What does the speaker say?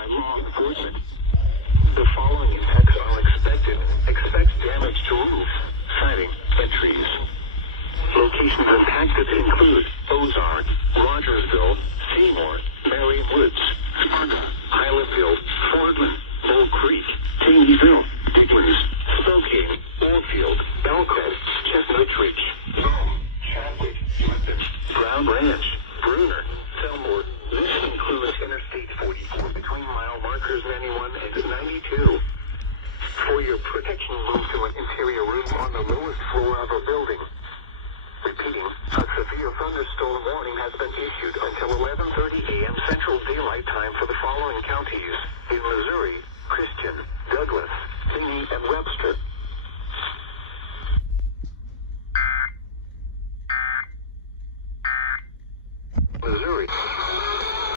by law enforcement. The following impacts are expected. Expect damage to roofs, siding, and trees. Locations impacted include Ozark, Rogersville, Seymour, Marion Woods, Sparta, Highlandville, Fordland, Bull Creek, Taneyville, Dickens, Spokane, Oldfield, Bellcrest, Chestnut Ridge, Rome, Chadwick, London, Brown Ranch, Bruner, Fillmore. This includes Interstate 44 between mile markers 91 and 92. For your protection, move to an interior room on the lowest floor of a building. Repeating, a severe thunderstorm warning has been issued until 11:30 a.m. Central Daylight Time for the following counties in Missouri: Christian, Douglas, Finney, and Webster. Missouri.